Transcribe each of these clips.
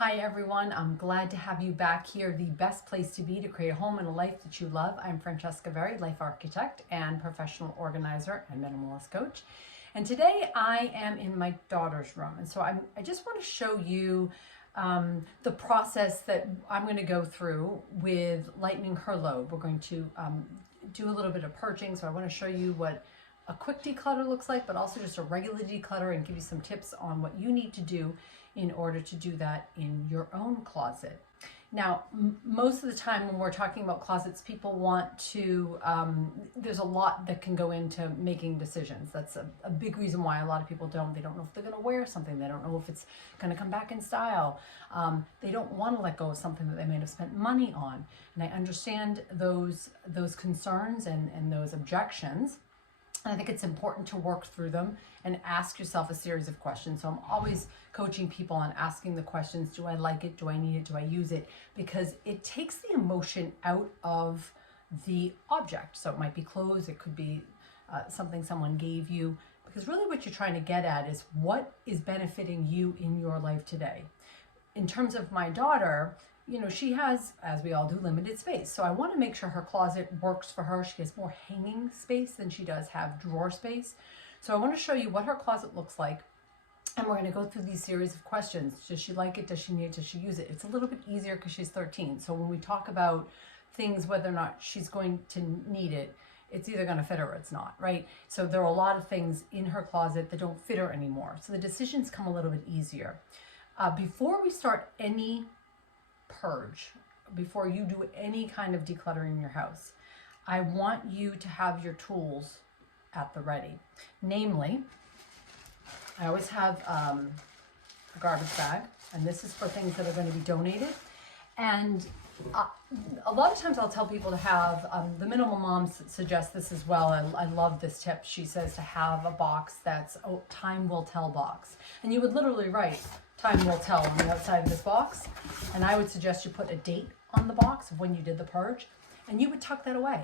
Hi everyone, I'm glad to have you back here, the best place to be to create a home and a life that you love. I'm Francesca Very, life architect and professional organizer and minimalist coach. And today I am in my daughter's room. And so I just want to show you the process that I'm going to go through with lightening her load. We're going to do a little bit of purging. So I want to show you what a quick declutter looks like, but also just a regular declutter, and give you some tips on what you need to do in order to do that in your own closet. Now, most of the time when we're talking about closets, people want to, there's a lot that can go into making decisions. That's a big reason why a lot of people don't. They don't know if they're going to wear something. They don't know if it's going to come back in style. They don't want to let go of something that they may have spent money on. And I understand those concerns and those objections. And I think it's important to work through them and ask yourself a series of questions. So I'm always coaching people on asking the questions: do I like it? Do I need it? Do I use it? Because it takes the emotion out of the object. So it might be clothes, it could be something someone gave you. Because really what you're trying to get at is what is benefiting you in your life today. In terms of my daughter, you know, she has, as we all do, limited space. So I want to make sure her closet works for her. She has more hanging space than she does have drawer space. So I want to show you what her closet looks like. And we're going to go through these series of questions. Does she like it? Does she need it? Does she use it? It's a little bit easier because she's 13. So when we talk about things, whether or not she's going to need it, it's either going to fit her or it's not, right? So there are a lot of things in her closet that don't fit her anymore. So the decisions come a little bit easier. Before we start any purge, before you do any kind of decluttering in your house, I want you to have your tools at the ready. Namely, I always have a garbage bag, and this is for things that are going to be donated. And a lot of times I'll tell people to have, the Minimal Mom suggests this as well. I love this tip. She says to have a box that's a time will tell box. And you would literally write time will tell on the outside of this box. And I would suggest you put a date on the box of when you did the purge, and you would tuck that away.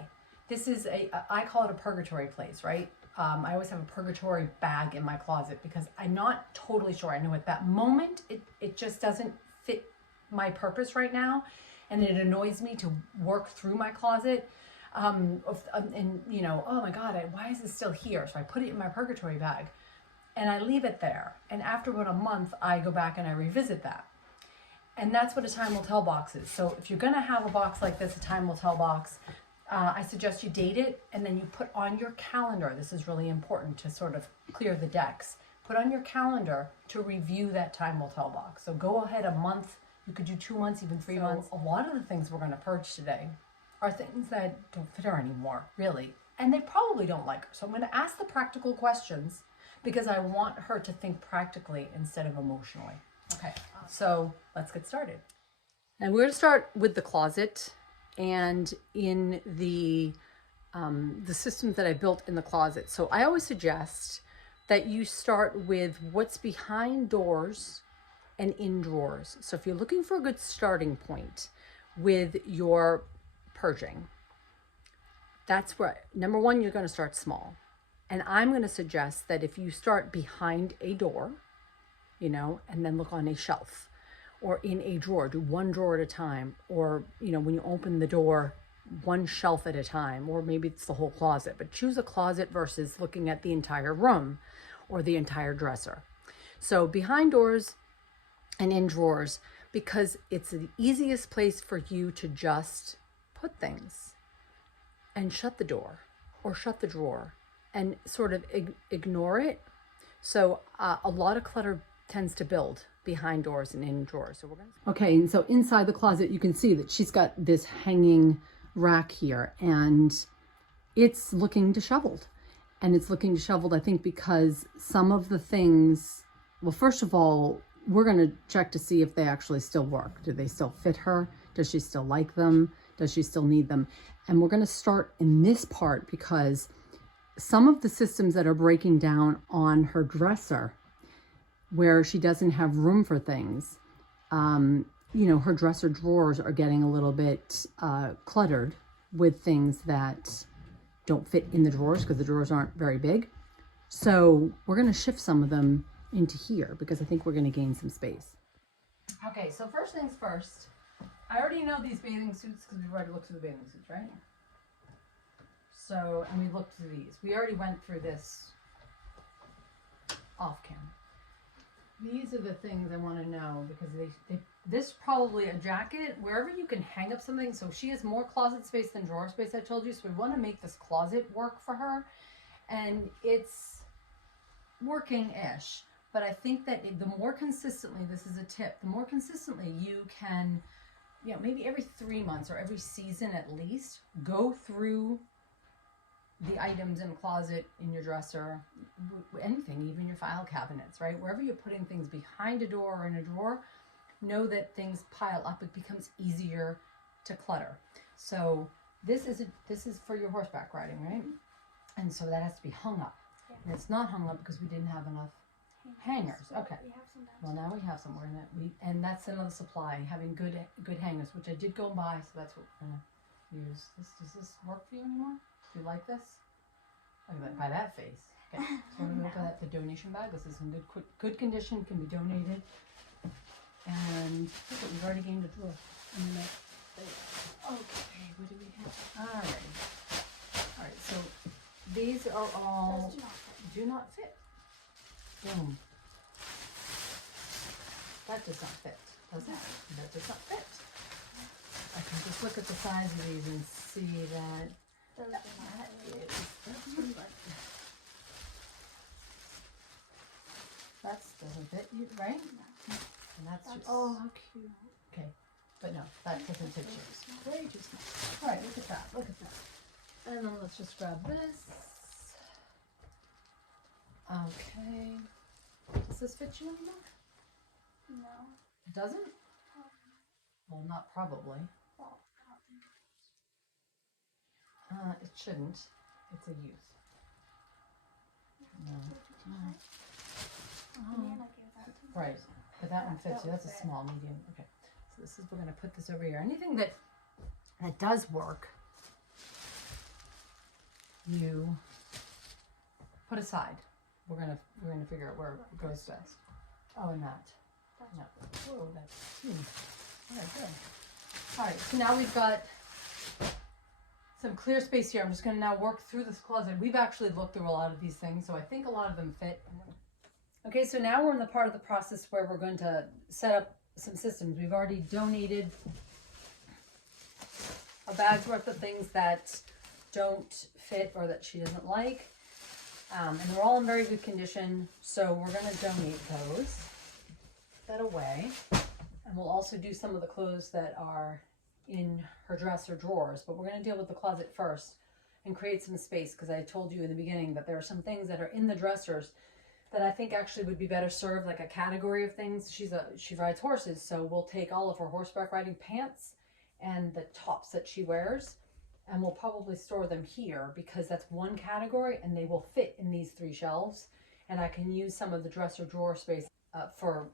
This is I call it a purgatory place, right? I always have a purgatory bag in my closet because I'm not totally sure. I know at that moment, it just doesn't fit my purpose right now. And it annoys me to work through my closet. And you know, oh my God, why is this still here? So I put it in my purgatory bag and I leave it there. And after about a month, I go back and I revisit that. And that's what a time will tell box is. So if you're gonna have a box like this, a time will tell box, I suggest you date it and then you put on your calendar. This is really important to sort of clear the decks. Put on your calendar to review that time will tell box. So go ahead a month. You could do 2 months, even 3 months. A lot of the things we're going to purge today are things that don't fit her anymore, really. And they probably don't like her. So I'm going to ask the practical questions because I want her to think practically instead of emotionally. Okay, so let's get started. And we're going to start with the closet and in the systems that I built in the closet. So I always suggest that you start with what's behind doors and in drawers. So if you're looking for a good starting point with your purging, that's where, number one, you're going to start small. And I'm going to suggest that if you start behind a door, you know, and then look on a shelf or in a drawer, do one drawer at a time, or, you know, when you open the door, one shelf at a time, or maybe it's the whole closet, but choose a closet versus looking at the entire room or the entire dresser. So behind doors and in drawers, because it's the easiest place for you to just put things and shut the door or shut the drawer and sort of ignore it. So a lot of clutter tends to build behind doors and in drawers. So we're going to... Okay, and so inside the closet, you can see that she's got this hanging rack here, and it's looking disheveled. And it's looking disheveled, I think, because some of the things, well, first of all, we're going to check to see if they actually still work. Do they still fit her? Does she still like them? Does she still need them? And we're going to start in this part because some of the systems that are breaking down on her dresser, where she doesn't have room for things, you know, her dresser drawers are getting a little bit cluttered with things that don't fit in the drawers because the drawers aren't very big. So we're going to shift some of them into here because I think we're going to gain some space. Okay, so first things first. I already know these bathing suits because we've already looked through the bathing suits, right? So, and we looked through these. We already went through this off camera. These are the things I want to know because this probably a jacket, wherever you can hang up something. So she has more closet space than drawer space, I told you. So we want to make this closet work for her. And it's working-ish. But I think that the more consistently, this is a tip, the more consistently you can, maybe every 3 months or every season at least, go through the items in the closet, in your dresser, anything, even your file cabinets, right? Wherever you're putting things behind a door or in a drawer, know that things pile up. It becomes easier to clutter. So this is for your horseback riding, right? And so that has to be hung up. Yeah. And it's not hung up because we didn't have enough hangers. Okay. We have some. Well, now we have some. And that's another supply, having good hangers, which I did go and buy. So that's what we're gonna use. Does this work for you anymore? Do you like this? Look at that, by that face. Okay, so we're gonna look at the donation bag. This is in good condition, can be donated. And look, we've already gained a drawer. Okay, what do we have? All right. So these are all do not fit. Boom. That does not fit, does it? That does not fit. I can just look at the size of these and see that. That doesn't fit you, right? No. And that's just, oh, how cute. Okay, but no, that doesn't fit you. Very too small. All right, look at that. And then let's just grab this. Okay. Does this fit you anymore? No. It doesn't? Well, not probably. Well, I don't think it shouldn't. It's a youth. No. Right, but that one fits you. That's a small, medium. Okay, so we're going to put this over here. Anything that does work, you put aside. We're gonna figure out where it goes best. Oh, and that. No. Whoa, that's. All right, good. All right, so now we've got some clear space here. I'm just going to now work through this closet. We've actually looked through a lot of these things, so I think a lot of them fit. Okay, so now we're in the part of the process where we're going to set up some systems. We've already donated a bag's worth of things that don't fit or that she doesn't like. And they're all in very good condition, so we're going to donate those. Put that away. And we'll also do some of the clothes that are in her dresser drawers, but we're going to deal with the closet first and create some space, because I told you in the beginning that there are some things that are in the dressers that I think actually would be better served like a category of things. She rides horses, so we'll take all of her horseback riding pants and the tops that she wears, and we'll probably store them here because that's one category and they will fit in these 3 shelves, and I can use some of the dresser drawer space for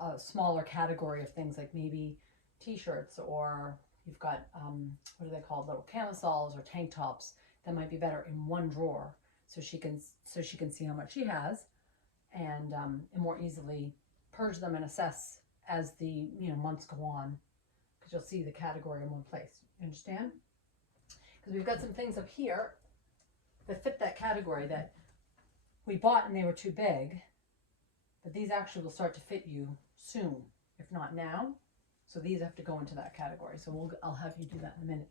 a smaller category of things, like maybe t-shirts, or you've got what are they called, little camisoles or tank tops that might be better in one drawer, so she can see how much she has and more easily purge them and assess as the months go on, because you'll see the category in one place. You understand? Because we've got some things up here that fit that category that we bought and they were too big, but these actually will start to fit you soon, if not now. So these have to go into that category. So I'll have you do that in a minute.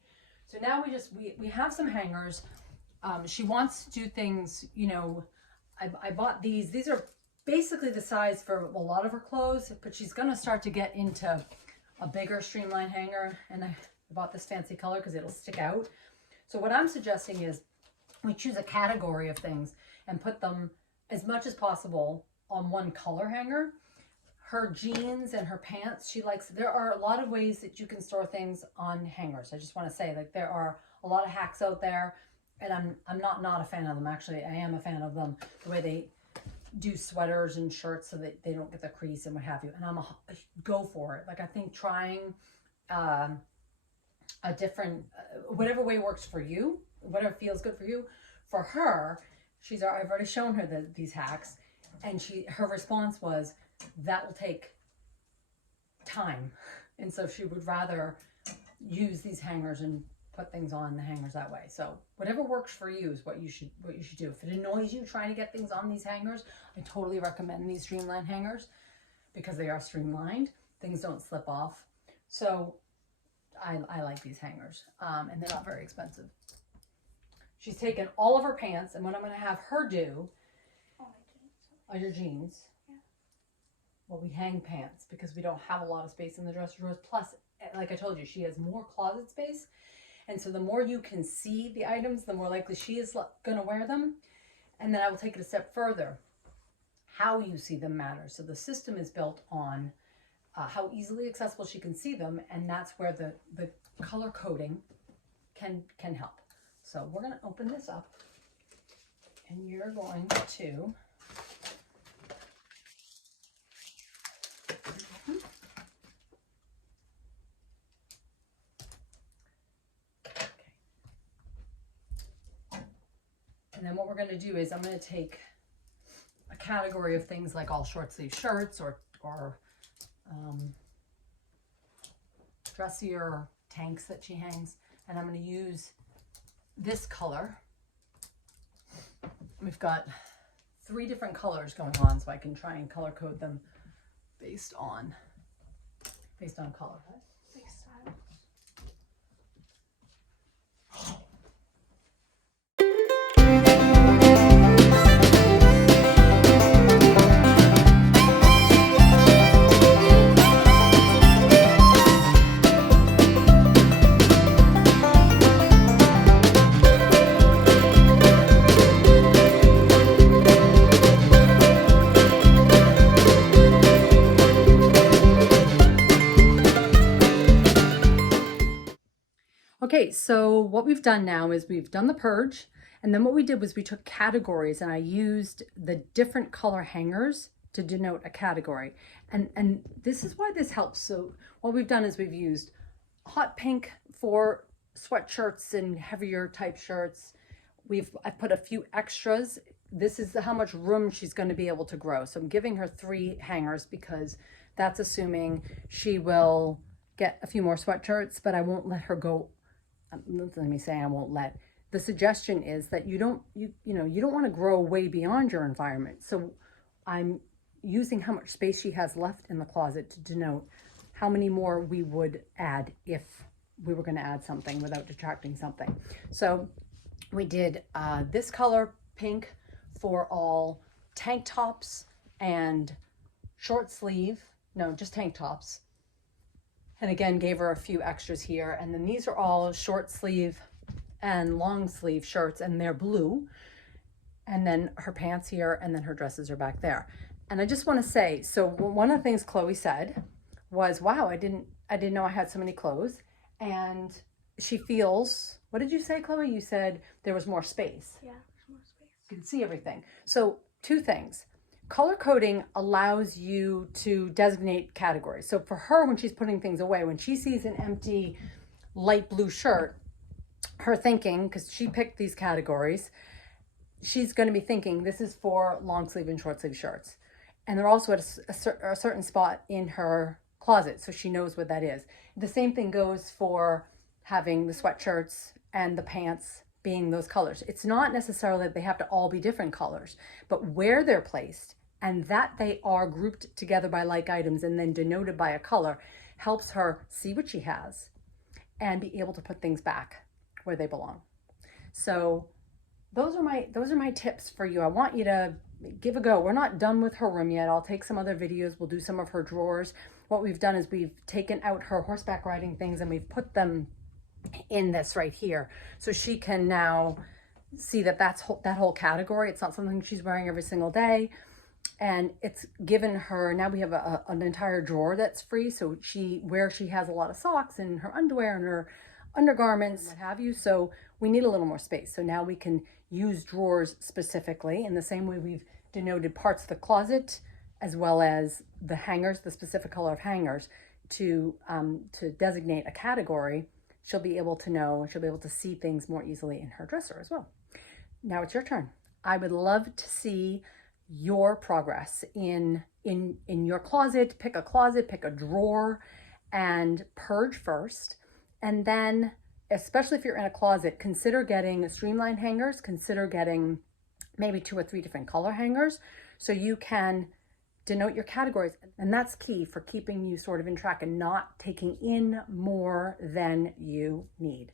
So now we have some hangers. She wants to do things, I bought these. These are basically the size for a lot of her clothes, but she's going to start to get into a bigger streamline hanger. And I bought this fancy color because it'll stick out. So what I'm suggesting is we choose a category of things and put them as much as possible on one color hanger. Her jeans and her pants, there are a lot of ways that you can store things on hangers. I just want to say, there are a lot of hacks out there, and I'm not a fan of them. Actually, I am a fan of them, the way they do sweaters and shirts so that they don't get the crease and what have you. And I'm go for it. I think trying a different, whatever way works for you, whatever feels good for you. For her, I've already shown her these hacks, and her response was, that will take time. And so she would rather use these hangers and put things on the hangers that way. So whatever works for you is what you should do. If it annoys you trying to get things on these hangers, I totally recommend these streamline hangers because they are streamlined. Things don't slip off. So I like these hangers, and they're not very expensive. She's taken all of her pants, and what I'm going to have her do are your jeans. Yeah. Well, we hang pants because we don't have a lot of space in the dresser drawers. Plus, like I told you, she has more closet space. And so the more you can see the items, the more likely she is going to wear them. And then I will take it a step further. How you see them matters. So the system is built on how easily accessible she can see them. And that's where the color coding can help. So we're going to open this up. And you're going to... And then what we're going to do is I'm going to take a category of things like all short sleeve shirts or dressier tanks that she hangs. And I'm going to use this color. We've got 3 different colors going on, so I can try and color code them based on color. Like style. Okay, so what we've done now is we've done the purge, and then what we did was we took categories and I used the different color hangers to denote a category. And this is why this helps. So what we've done is we've used hot pink for sweatshirts and heavier type shirts. I put a few extras. This is how much room she's going to be able to grow. So I'm giving her 3 hangers because that's assuming she will get a few more sweatshirts, but I won't let her go. Let me say I won't let. The suggestion is that you don't want to grow way beyond your environment. So I'm using how much space she has left in the closet to denote how many more we would add if we were going to add something without detracting something. So we did this color pink for all tank tops and short sleeve, no, just tank tops. And again, gave her a few extras here. And then these are all short sleeve and long sleeve shirts, and they're blue. And then her pants here, and then her dresses are back there. And I just want to say, so one of the things Chloe said was, wow, I didn't know I had so many clothes. And she feels, what did you say, Chloe? You said there was more space. Yeah, there's more space. You can see everything. So 2 things. Color coding allows you to designate categories. So for her, when she's putting things away, when she sees an empty light blue shirt, her thinking, because she picked these categories, she's going to be thinking this is for long sleeve and short sleeve shirts. And they're also at a certain spot in her closet, so she knows what that is. The same thing goes for having the sweatshirts and the pants being those colors. It's not necessarily that they have to all be different colors, but where they're placed and that they are grouped together by like items and then denoted by a color helps her see what she has and be able to put things back where they belong. So those are my tips for you. I want you to give a go. We're not done with her room yet. I'll take some other videos. We'll do some of her drawers. What we've done is we've taken out her horseback riding things and we've put them in this right here. So she can now see that that whole category. It's not something she's wearing every single day. And it's given her, now we have an entire drawer that's free. So where she has a lot of socks and her underwear and her undergarments, what have you. So we need a little more space. So now we can use drawers specifically in the same way we've denoted parts of the closet as well as the hangers, the specific color of hangers to designate a category. She'll be able to know, she'll be able to see things more easily in her dresser as well. Now it's your turn. I would love to see your progress in in your closet, pick a drawer, and purge first. And then, especially if you're in a closet, consider getting streamline hangers, consider getting maybe 2 or 3 different color hangers so you can denote your categories. And that's key for keeping you sort of in track and not taking in more than you need.